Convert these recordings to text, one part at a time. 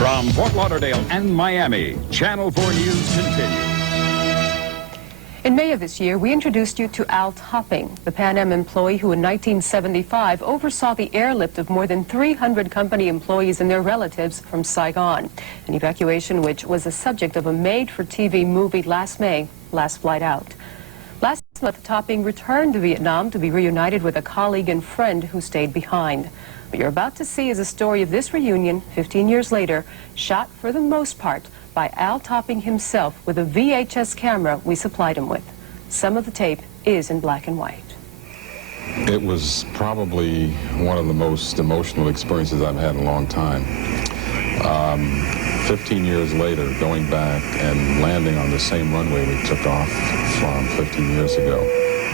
From Fort Lauderdale and Miami, Channel 4 News continues. In May of this year, we introduced you to Al Topping, the Pan Am employee who in 1975 oversaw the airlift of more than 300 company employees and their relatives from Saigon, an evacuation which was the subject of a made-for-TV movie last May, Last Flight Out. Last month, Topping returned to Vietnam to be reunited with a colleague and friend who stayed behind. What you're about to see is a story of this reunion 15 years later, shot for the most part by Al Topping himself with a VHS camera we supplied him with. Some of the tape is in black and white. It was probably one of the most emotional experiences I've had in a long time. 15 years later, going back and landing on the same runway we took off from 15 years ago.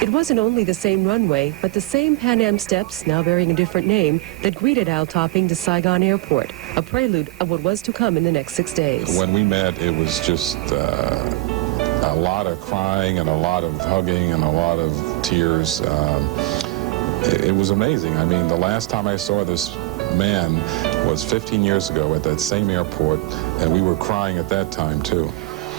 It wasn't only the same runway, but the same Pan Am steps, now bearing a different name, that greeted Al Topping to Saigon Airport, a prelude of what was to come in the next 6 days. When we met, it was just a lot of crying and a lot of hugging and a lot of tears. It was amazing. I mean, the last time I saw this man was 15 years ago at that same airport, and we were crying at that time, too.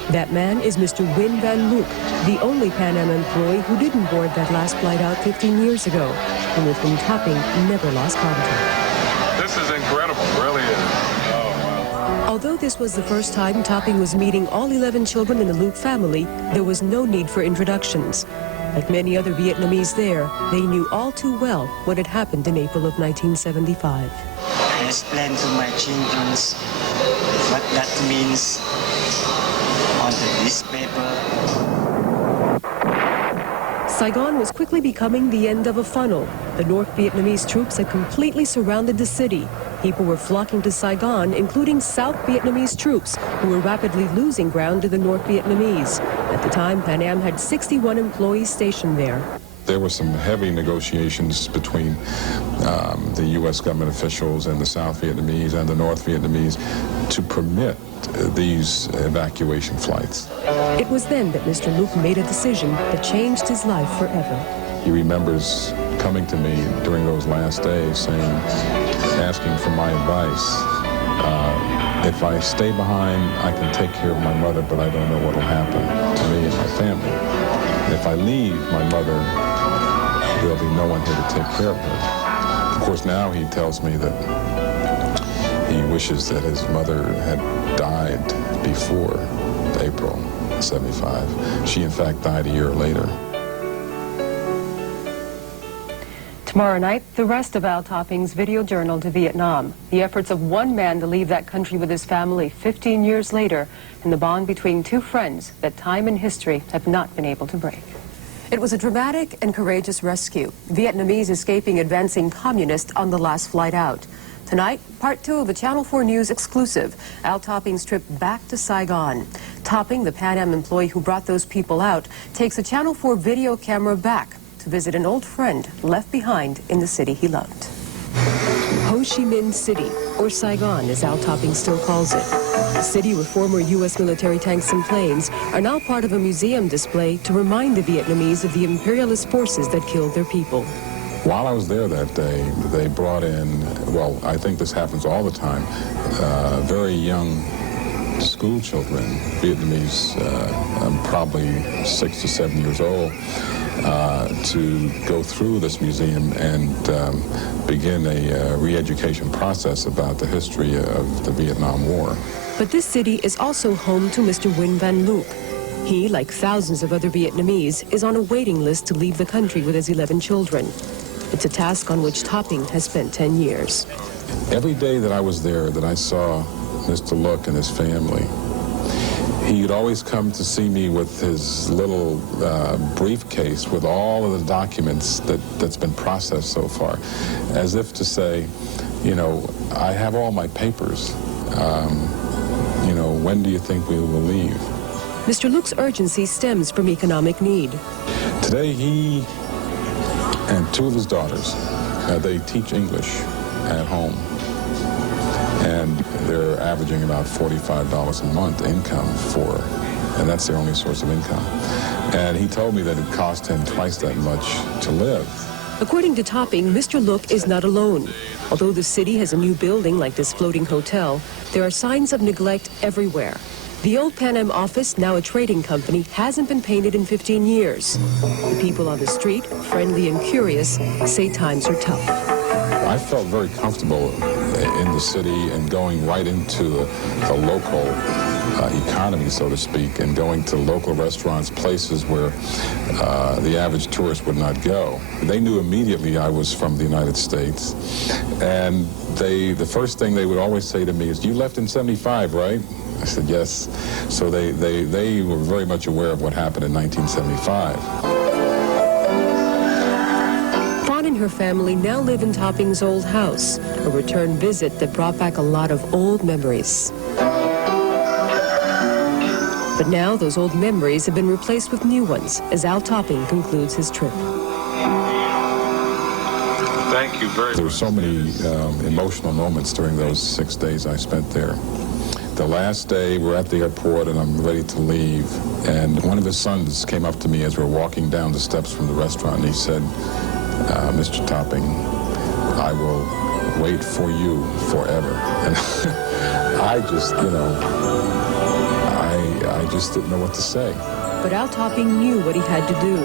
That man is Mr. Minh Van Luc, the only Pan Am employee who didn't board that last flight out 15 years ago, and with whom Topping never lost contact. This is incredible, really is. Oh, wow. Although this was the first time Topping was meeting all 11 children in the Luc family, there was no need for introductions. Like many other Vietnamese there, they knew all too well what had happened in April of 1975. I explained to my children what that means on this paper. Saigon was quickly becoming the end of a funnel. The North Vietnamese troops had completely surrounded the city. People were flocking to Saigon, including South Vietnamese troops, who were rapidly losing ground to the North Vietnamese. At the time, Pan Am had 61 employees stationed there. There were some heavy negotiations between the U.S. government officials and the South Vietnamese and the North Vietnamese to permit these evacuation flights. It was then that Mr. Luc made a decision that changed his life forever. He remembers coming to me during those last days saying, asking for my advice. If I stay behind, I can take care of my mother, but I don't know what will happen to me and my family. And if I leave my mother, there'll be no one here to take care of her. Of course, now he tells me that he wishes that his mother had died before April 75. She, in fact, died a year later. Tomorrow night, the rest of Al Topping's video journal to Vietnam. The efforts of one man to leave that country with his family 15 years later, and the bond between two friends that time and history have not been able to break. It was a dramatic and courageous rescue. Vietnamese escaping advancing communists on the last flight out. Tonight, part 2 of the Channel 4 News exclusive, Al Topping's trip back to Saigon. Topping, the Pan Am employee who brought those people out, takes a Channel 4 video camera back to visit an old friend left behind in the city he loved. Ho Chi Minh City, or Saigon as Al Topping still calls it. The city where former U.S. military tanks and planes are now part of a museum display to remind the Vietnamese of the imperialist forces that killed their people. While I was there that day, they brought in, well, I think this happens all the time, very young school children, Vietnamese, probably 6 to 7 years old, to go through this museum and begin a re-education process about the history of the Vietnam War. But this city is also home to Mr. Minh Van Luc. He, like thousands of other Vietnamese, is on a waiting list to leave the country with his 11 children. It's a task on which Topping has spent 10 years. Every day that I was there, that I saw Mr. Luc and his family, he would always come to see me with his little briefcase with all of the documents that's been processed so far, as if to say, you know, I have all my papers. You know, when do you think we will leave? Mr. Luc's urgency stems from economic need. Today, he and 2 of his daughters, they teach English at home. And they're averaging about $45 a month income and that's their only source of income. And he told me that it cost him twice that much to live. According to Topping, Mr. Look is not alone. Although the city has a new building like this floating hotel, there are signs of neglect everywhere. The old Pan Am office, now a trading company, hasn't been painted in 15 years. The people on the street, friendly and curious, say times are tough. I felt very comfortable in the city and going right into the local economy, so to speak, and going to local restaurants, places where the average tourist would not go. They knew immediately I was from the United States, and the first thing they would always say to me is, "You left in '75, right?" I said, "Yes." So they were very much aware of what happened in 1975. Fawn and her family now live in Topping's old house, a return visit that brought back a lot of old memories. But now those old memories have been replaced with new ones as Al Topping concludes his trip. Thank you very much. There were so many emotional moments during those 6 days I spent there. The last day, we're at the airport, and I'm ready to leave. And one of his sons came up to me as we're walking down the steps from the restaurant, and he said, "Mr. Topping, I will wait for you forever." And I just, I just didn't know what to say. But Al Topping knew what he had to do.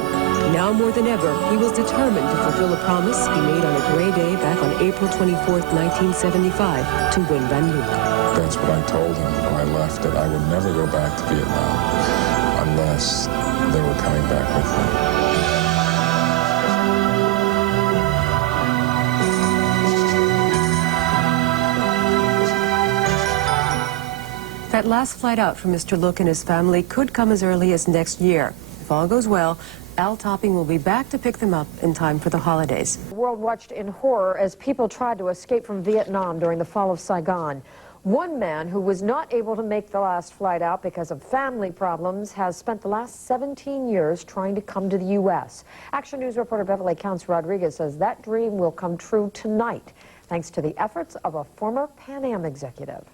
Now more than ever, he was determined to fulfill a promise he made on a gray day back on April 24th, 1975, to Win Van Look. That's what I told him when I left, that I would never go back to Vietnam unless they were coming back with me. That last flight out for Mr. Look and his family could come as early as next year. If all goes well, Al Topping will be back to pick them up in time for the holidays. The world watched in horror as people tried to escape from Vietnam during the fall of Saigon. One man who was not able to make the last flight out because of family problems has spent the last 17 years trying to come to the U.S. Action News reporter Beverly Counts Rodriguez says that dream will come true tonight, thanks to the efforts of a former Pan Am executive.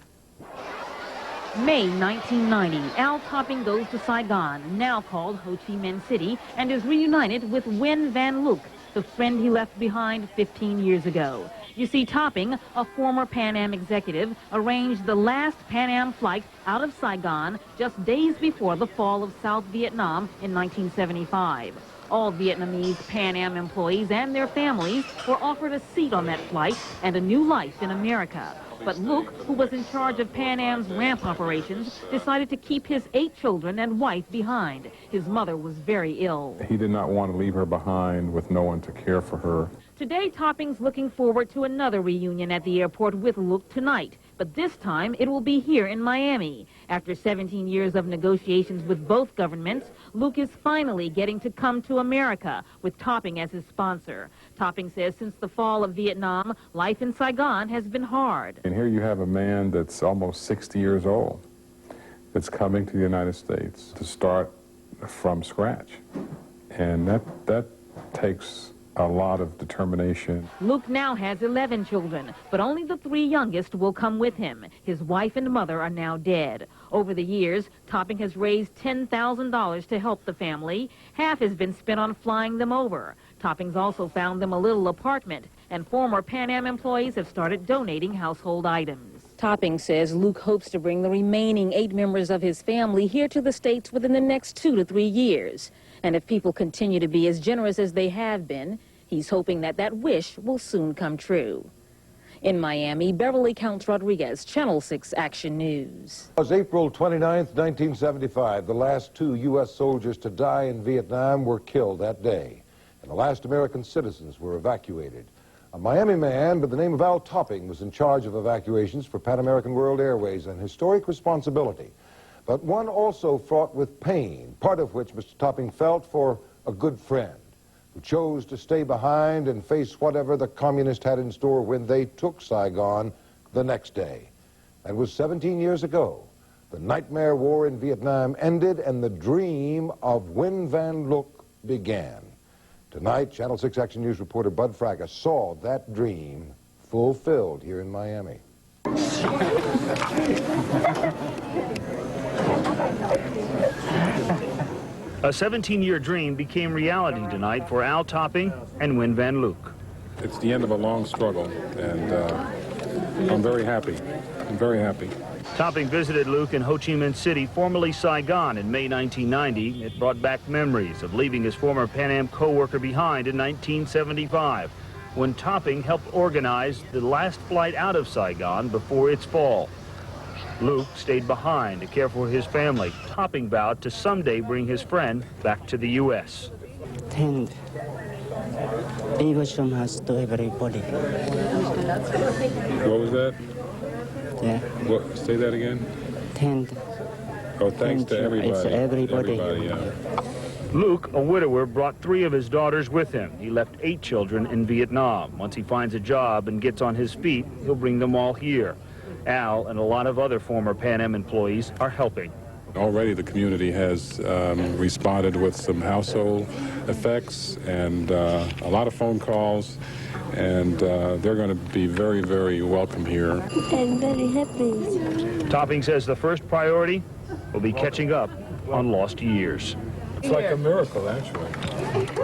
May 1990, Al Topping goes to Saigon, now called Ho Chi Minh City, and is reunited with Win Van Look, the friend he left behind 15 years ago. You see, Topping, a former Pan Am executive, arranged the last Pan Am flight out of Saigon just days before the fall of South Vietnam in 1975. All Vietnamese Pan Am employees and their families were offered a seat on that flight and a new life in America. But Look, who was in charge of Pan Am's ramp operations, decided to keep his 8 children and wife behind. His mother was very ill. He did not want to leave her behind with no one to care for her. Today, Topping's looking forward to another reunion at the airport with Look tonight. But this time, it will be here in Miami. After 17 years of negotiations with both governments, Luke is finally getting to come to America with Topping as his sponsor. Topping says since the fall of Vietnam, life in Saigon has been hard. And here you have a man that's almost 60 years old that's coming to the United States to start from scratch. And that takes a lot of determination. Luke now has 11 children, but only the 3 youngest will come with him. His wife and mother are now dead. Over the years, Topping has raised $10,000 to help the family. Half has been spent on flying them over. Topping's also found them a little apartment, and former Pan Am employees have started donating household items. Topping says Luke hopes to bring the remaining 8 members of his family here to the States within the next 2 to 3 years. And if people continue to be as generous as they have been, he's hoping that that wish will soon come true. In Miami, Beverly Counts Rodriguez, Channel 6 Action News. It was April 29, 1975. The last 2 U.S. soldiers to die in Vietnam were killed that day, and the last American citizens were evacuated. A Miami man by the name of Al Topping was in charge of evacuations for American World Airways, an historic responsibility, but one also fraught with pain, part of which Mr. Topping felt for a good friend who chose to stay behind and face whatever the communists had in store when they took Saigon the next day. That was 17 years ago. The nightmare war in Vietnam ended and the dream of Win Van Look began. Tonight, Channel 6 Action News reporter Bud Fraga saw that dream fulfilled here in Miami. A 17-year dream became reality tonight for Al Topping and Minh Van Luke. It's the end of a long struggle, and I'm very happy. I'm very happy. Topping visited Luke in Ho Chi Minh City, formerly Saigon, in May 1990. It brought back memories of leaving his former Pan Am co-worker behind in 1975, when Topping helped organize the last flight out of Saigon before its fall. Luke stayed behind to care for his family. Topping vowed to someday bring his friend back to the U.S. Thank you so much to everybody. What was that? Yeah. What, say that again? Thank Oh, thanks to everybody. It's everybody. Yeah. Luke, a widower, brought 3 of his daughters with him. He left 8 children in Vietnam. Once he finds a job and gets on his feet, he'll bring them all here. Al and a lot of other former Pan Am employees are helping. Already the community has responded with some household effects and a lot of phone calls, and they're going to be very, very welcome here. I'm very happy. Topping says the first priority will be catching up on lost years. It's like a miracle, actually.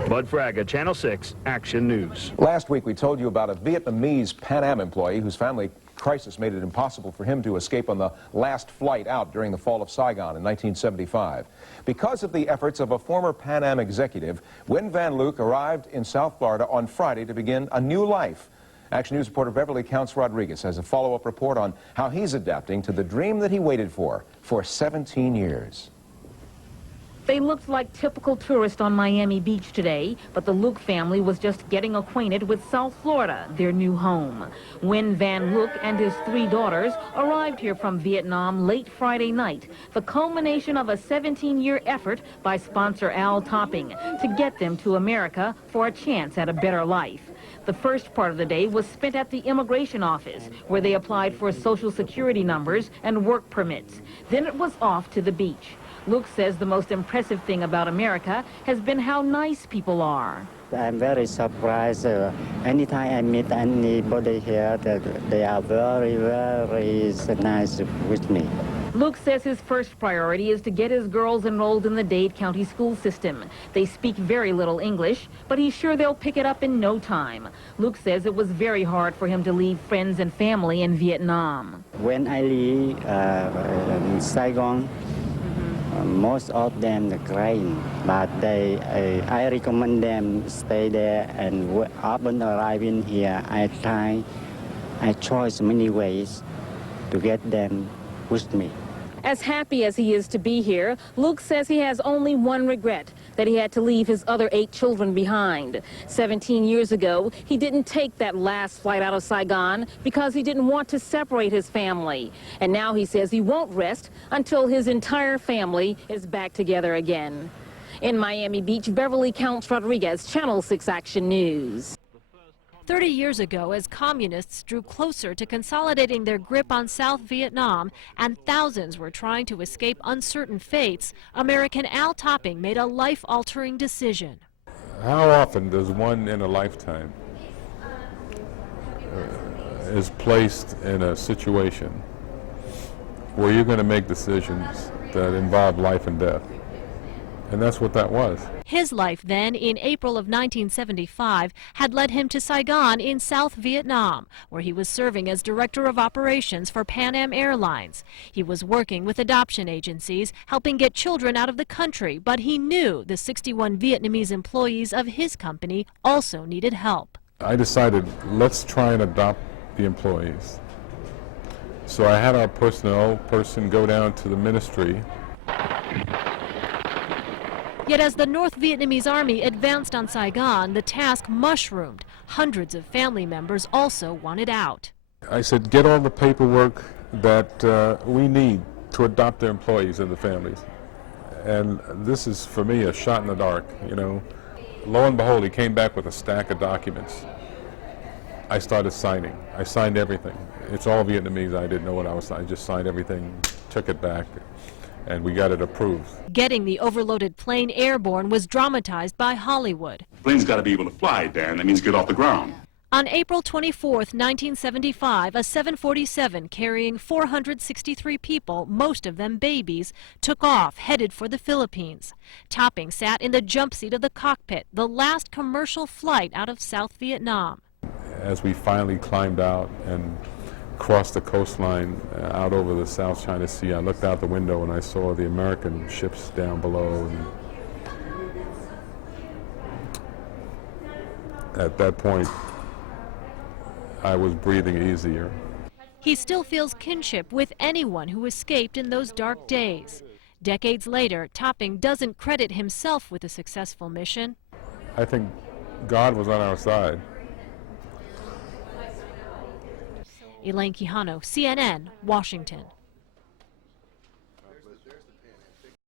Bud Fraga, Channel 6 Action News. Last week we told you about a Vietnamese Pan Am employee whose family crisis made it impossible for him to escape on the last flight out during the fall of Saigon in 1975. Because of the efforts of a former Pan Am executive, Minh Van Luke arrived in South Florida on Friday to begin a new life. Action News reporter Beverly Counts Rodriguez has a follow-up report on how he's adapting to the dream that he waited for 17 years. They looked like typical tourists on Miami Beach today, but the Luke family was just getting acquainted with South Florida, their new home. Minh Van Luke and his 3 daughters arrived here from Vietnam late Friday night, the culmination of a 17-year effort by sponsor Al Topping to get them to America for a chance at a better life. The first part of the day was spent at the immigration office, where they applied for Social Security numbers and work permits. Then it was off to the beach. Luke says the most impressive thing about America has been how nice people are. I'm very surprised. Anytime I meet anybody here, that they are very, very nice with me. Luke says his first priority is to get his girls enrolled in the Dade County school system. They speak very little English, but he's sure they'll pick it up in no time. Luke says it was very hard for him to leave friends and family in Vietnam. When I leave Saigon, most of them are crying, but I recommend them stay there, and upon arriving here, I choose many ways to get them with me. As happy as he is to be here, Luke says he has only one regret, that he had to leave his other 8 children behind. 17 years ago, he didn't take that last flight out of Saigon because he didn't want to separate his family. And now he says he won't rest until his entire family is back together again. In Miami Beach, Beverly Counts Rodriguez, Channel 6 Action News. 30 years ago, as communists drew closer to consolidating their grip on South Vietnam and thousands were trying to escape uncertain fates, American Al Topping made a life-altering decision. How often does one in a lifetime is placed in a situation where you're going to make decisions that involve life and death? And that's what that was. His life then, in April of 1975, had led him to Saigon in South Vietnam, where he was serving as Director of Operations for Pan Am Airlines. He was working with adoption agencies, helping get children out of the country, but he knew the 61 Vietnamese employees of his company also needed help. I decided, let's try and adopt the employees. So I had our personnel person go down to the ministry. Yet as the North Vietnamese army advanced on Saigon, the task mushroomed. Hundreds of family members also wanted out. I said, get all the paperwork that we need to adopt their employees and the families. And this is, for me, a shot in the dark, you know. Lo and behold, he came back with a stack of documents. I started signing. I signed everything. It's all Vietnamese. I didn't know what I was signing. I just signed everything, took it back, and we got it approved. Getting the overloaded plane airborne was dramatized by Hollywood. The plane's got to be able to fly, Dan. That means get off the ground. On April 24, 1975, a 747 carrying 463 people, most of them babies, took off, headed for the Philippines. Topping sat in the jump seat of the cockpit, the last commercial flight out of South Vietnam. As we finally climbed out and crossed the coastline out over the South China Sea, I looked out the window and I saw the American ships down below. And at that point, I was breathing easier. He still feels kinship with anyone who escaped in those dark days. Decades later, Topping doesn't credit himself with a successful mission. I think God was on our side. Elaine Quijano, CNN, Washington.